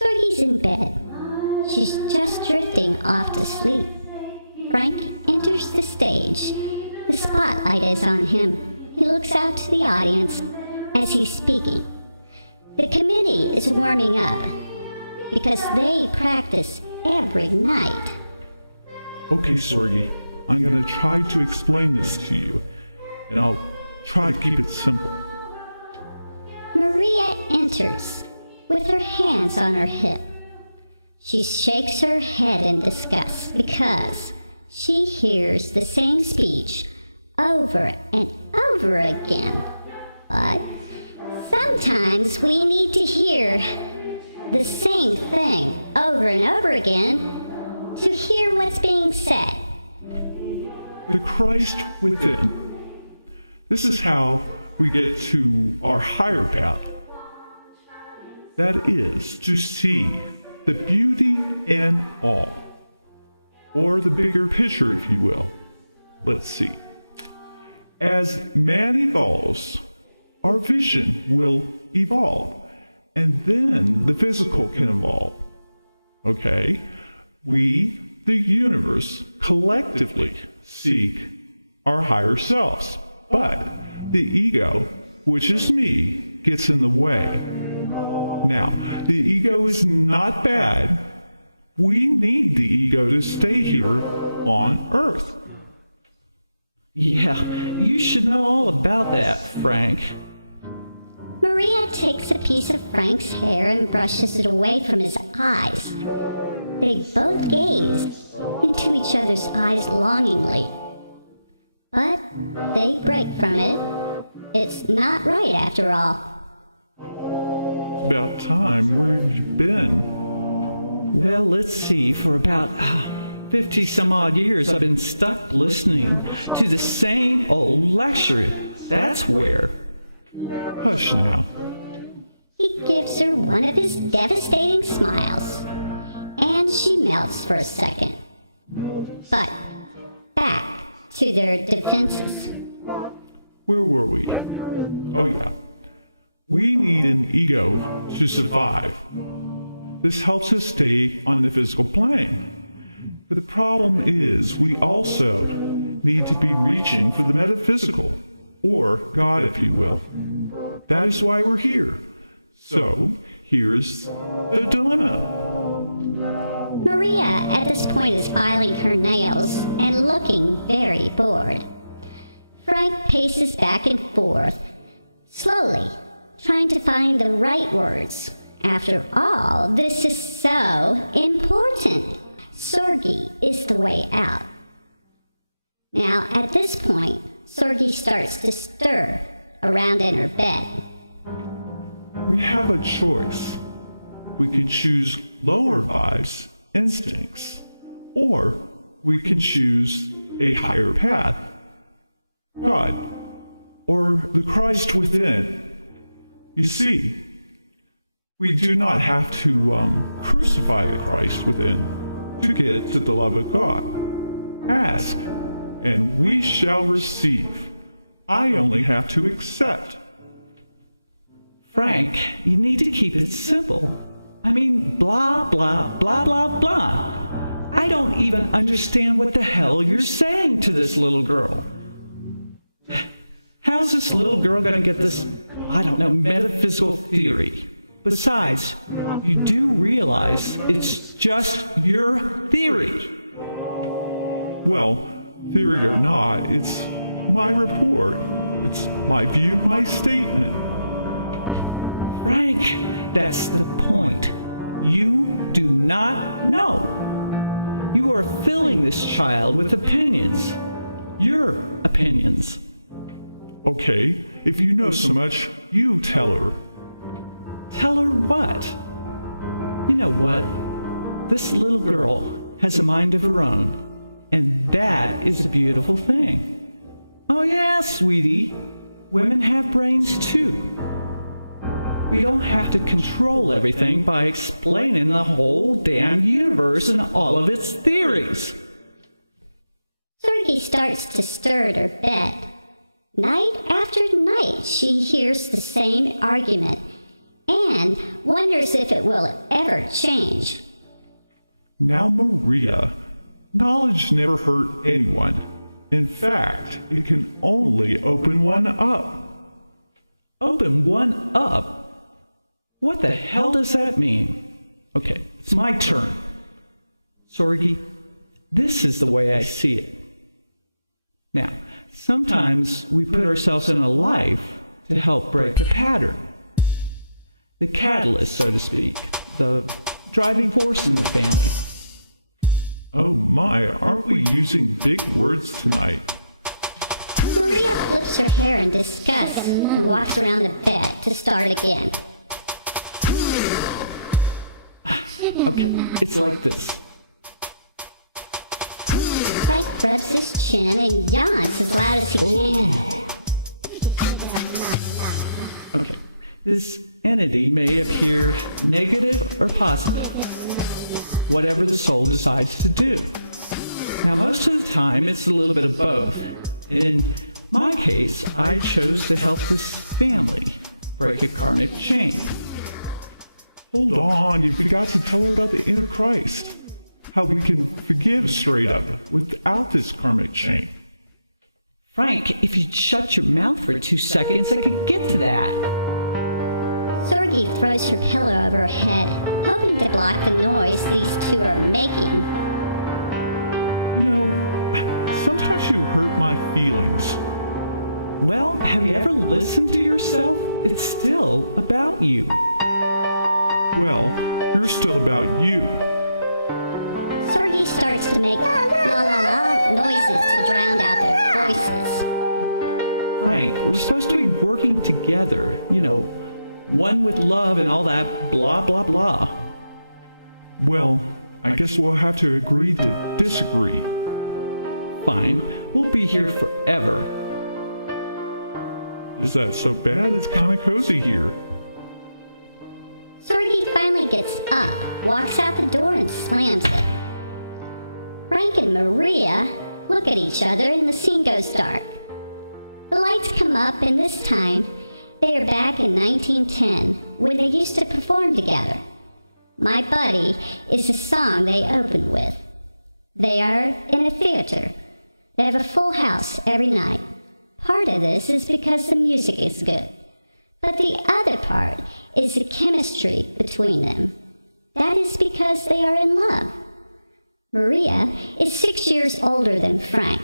Sorgie's in bed. She's just drifting off to sleep. Frank enters the stage. The spotlight is on him. He looks out to the audience as he's speaking. The committee is warming up because they practice every night. Okay, Sorgie, I'm going to try to explain this to you, and I'll try to keep it simple. Maria enters with her hands on her hip. She shakes her head in disgust because she hears the same speech over and over again. But sometimes we need to hear the same thing over and over again to hear what's being said. The Christ within. This is how we get to our higher path. That is to see the beauty in all, or the bigger picture, if you will. Let's see. As man evolves, our vision will evolve, and then the physical can evolve. Okay? We, the universe, collectively seek our higher selves, but the ego, which is me, gets in the way. Now, the ego is not bad. We need the ego to stay here on Earth. Yeah, you should know all about that, Frank. Maria takes a piece of Frank's hair and brushes it away from his eyes. They both gaze into each other's eyes longingly. But they break from it. It's not right after all. It's about time. Where have you been? Well, let's see, for about 50 some odd years I've been stuck listening to the same old lecture. That's where. Hush now. He gives her one of his devastating smiles, and she melts for a second. But back to their defenses. Where were we? Oh yeah. We need an ego to survive. This helps us stay on the physical plane. But the problem is we also need to be reaching for the metaphysical, or God, if you will. That is why we're here. So, here's the dilemma. Maria at this point is filing her nails and looking very bored. Frank paces back and forth, slowly, trying to find the right words. After all, this is so important. Sorgie is the way out. Now, at this point, Sorgie starts to stir around in her bed. We have a choice. We can choose lower vibes, instincts, or we can choose a higher path, God, or the Christ within. You see, we do not have to crucify the Christ within to get to the love of God. Ask, and we shall receive. I only have to accept. Frank, you need to keep it simple. I mean, blah, blah, blah, blah, blah. I don't even understand what the hell you're saying to this little girl. How's this little girl going to get this, I don't know, metaphysical theory? Besides, you do realize it's just your theory. Well, theory or not, it's my report. It's my view, my statement. Frank, that's the point. You do not know. You are filling this child with opinions. Your opinions. Okay, if you know so much, you tell her. Tell her what? You know what? This little girl has a mind of her own, and that is a beautiful thing. Oh yeah, sweetie, women have brains too. We don't have to control everything by explaining the whole damn universe and all of its theories. Sorgie starts to stir at her bed. Night after night, she hears the same argument, and wonders if it will ever change. Now, Maria, knowledge never hurt anyone. In fact, it can only open one up. Open one up? What the hell does that mean? Okay, it's my turn. Sorgie, this is the way I see it. Now, sometimes we put ourselves in a life to help break a pattern. The catalyst, so to speak, the driving force in the family. Oh my, aren't we using big words tonight? Maria flips her hair in disgust and walks around the bed to start again. Okay, it's like this. Frank rubs his chin and yawns as loud as he can. Okay, this entity may appear negative or positive, whatever the soul decides to do. Now, most of the time, it's a little bit of both. In my case, I chose to help this family break a karmic chain. Hold on, you forgot to tell her about the inner Christ. How we can forgive straight up without this karmic chain. Frank, if you'd shut your mouth for 2 seconds, I could get to that. Sorgie throws her pillow over her head, hoping to block the noise these two are making. You know, sometimes you hurt my feelings. Well, have you ever listened to yourself? It's still about you. Well, you're still about you. Sorgie starts to make la-la-la noises to drown out their voices. Frank, we're supposed to be working together, you know, one with love and all that blah, blah, blah. Well, I guess we'll have to agree to disagree. Fine, we'll be here forever. Is that so bad? It's kind of cozy here. Sorgie finally gets up, walks out the door, and slams it. Frank and Maria look at each other, and the scene goes dark. The lights come up, and this time, they are back in 1910, when they used to perform together. My Buddy is the song they open with. They are in a theater. They have a full house every night. Part of this is because the music is good. But the other part is the chemistry between them. That is because they are in love. Maria is 6 years older than Frank.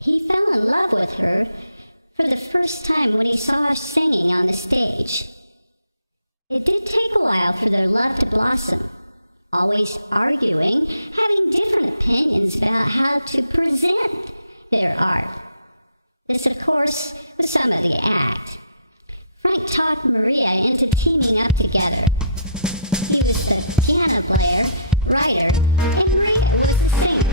He fell in love with her for the first time when he saw her singing on the stage. It did take a while for their love to blossom, always arguing, having different opinions about how to present their art. This, of course, was some of the act. Frank talked Maria into teaming up together. He was the piano player, writer, and Maria was the singer.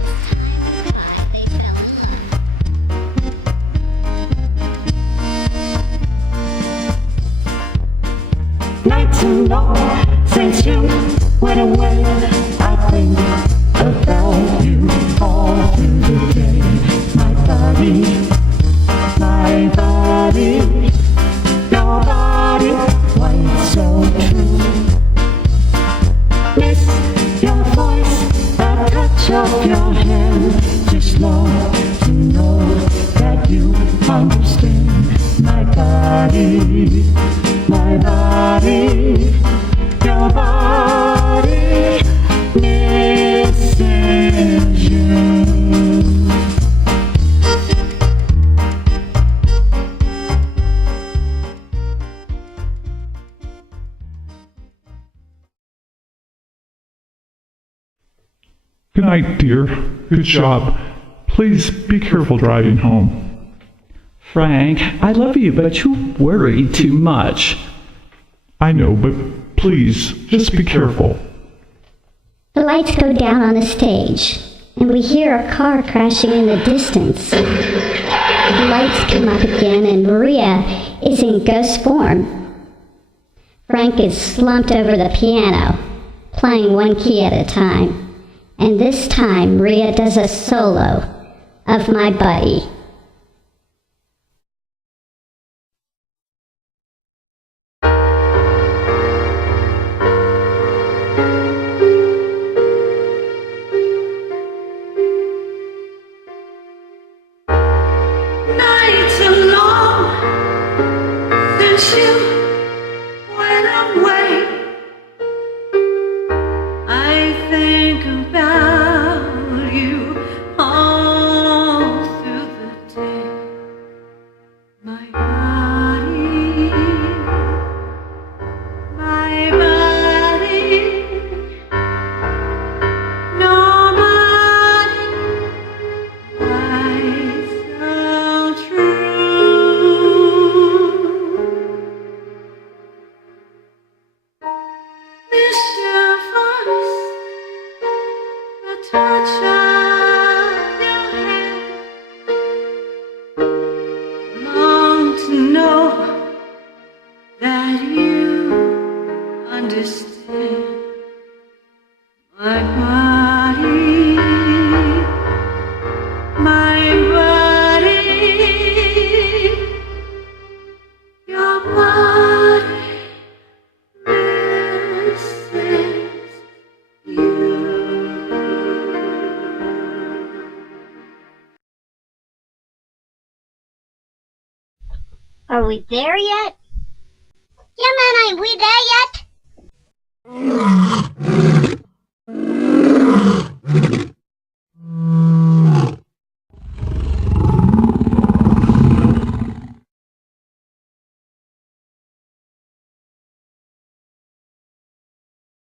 As time went by, they fell in love. Nights and long since you went away, I think about you all through the day. My body, your body, why so true? Miss your voice, the touch of your hand. Just long to know that you understand. My body, your body misses you. Good night, dear. Good job. Please be careful driving home. Frank, I love you, but you worry too much. I know, but please, just be careful. The lights go down on the stage, and we hear a car crashing in the distance. The lights come up again, and Maria is in ghost form. Frank is slumped over the piano, playing one key at a time. And this time, Maria does a solo of My Buddy. understand my body, my body, your body misses you. Are we there yet? Yeah, man, are we there yet?